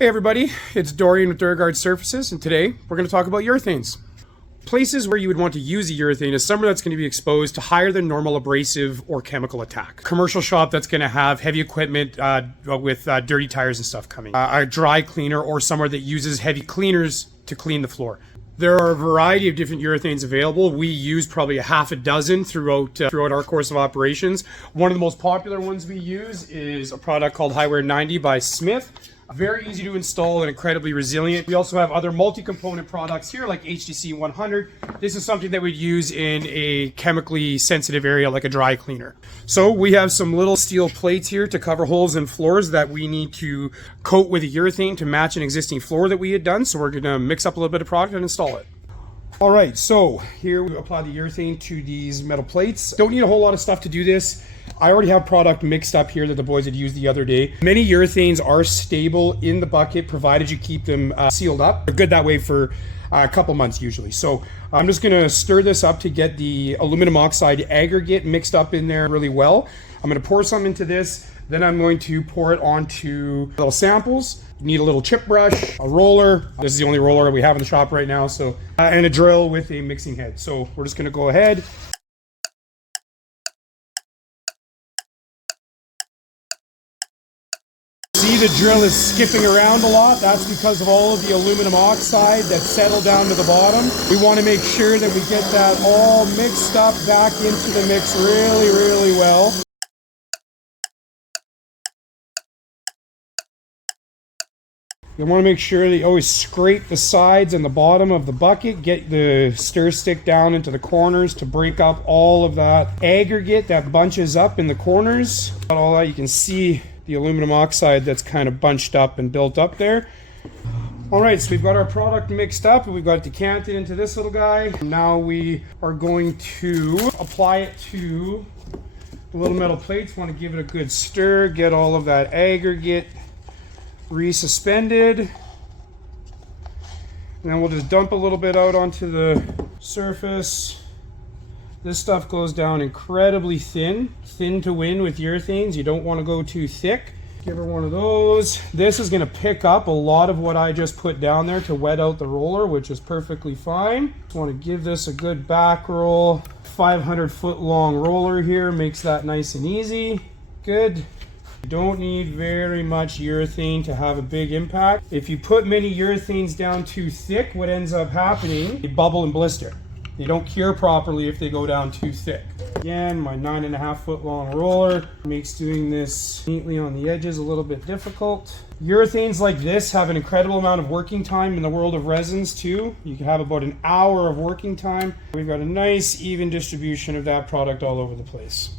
Hey everybody, it's Dorian with Duragard Surfaces, and today we're going to talk about urethanes. Places where you would want to use a urethane is somewhere that's going to be exposed to higher than normal abrasive or chemical attack. Commercial shop that's going to have heavy equipment with dirty tires and stuff coming. A dry cleaner or somewhere that uses heavy cleaners to clean the floor. There are a variety of different urethanes available. We use probably a half a dozen throughout our course of operations. One of the most popular ones we use is a product called Highwear 90 by Smith. Very easy to install and incredibly resilient. We also have other multi-component products here like HDC 100. This is something that we'd use in a chemically sensitive area like a dry cleaner. So we have some little steel plates here to cover holes in floors that we need to coat with a urethane to match an existing floor that we had done. So we're going to mix up a little bit of product and install it. All right, so here we apply the urethane to these metal plates. Don't need a whole lot of stuff to do this. I already have product mixed up here that the boys had used the other day. Many urethanes are stable in the bucket provided you keep them sealed up. They're good that way for a couple months usually. So I'm just going to stir this up to get the aluminum oxide aggregate mixed up in there really well. I'm going to pour some into this. Then I'm going to pour it onto little samples. You need a little chip brush, a roller. This is the only roller we have in the shop right now. So and a drill with a mixing head. So we're just going to go ahead. See, the drill is skipping around a lot. That's because of all of the aluminum oxide that's settled down to the bottom. We want to make sure that we get that all mixed up back into the mix really well. You want to make sure that you always scrape the sides and the bottom of the bucket, get the stir stick down into the corners to break up all of that aggregate that bunches up in the corners. All that, you can see the aluminum oxide that's kind of bunched up and built up there. All right, so we've got our product mixed up and we've got it decanted into this little guy. Now we are going to apply it to the little metal plates. Want to give it a good stir, get all of that aggregate resuspended, and then we'll just dump a little bit out onto the surface. This stuff goes down incredibly thin to win with urethanes. You don't want to go too thick. Give her one of those. This is going to pick up a lot of what I just put down there to wet out the roller, which is perfectly fine. Just want to give this a good back roll. 500-foot long roller here makes that nice and easy. Good. You don't need very much urethane to have a big impact. If you put many urethanes down too thick, what ends up happening, they bubble and blister. They don't cure properly if they go down too thick. Again, my 9.5-foot long roller makes doing this neatly on the edges a little bit difficult. Urethanes like this have an incredible amount of working time in the world of resins too. You can have about an hour of working time. We've got a nice even distribution of that product all over the place.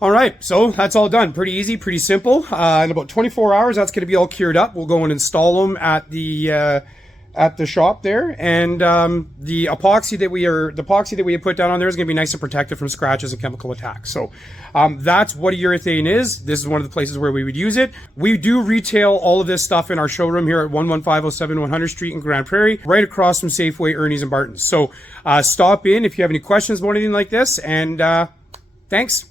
All right, so that's all done. Pretty easy, pretty simple. In about 24 hours, that's going to be all cured up. We'll go and install them at the shop there, and the epoxy that we have put down on there is going to be nice and protected from scratches and chemical attacks. So that's what a urethane is. This is one of the places where we would use it. We do retail all of this stuff in our showroom here at 11507 100th Street in Grand Prairie, right across from Safeway, Ernie's, and Barton's. So stop in if you have any questions about anything like this, and thanks.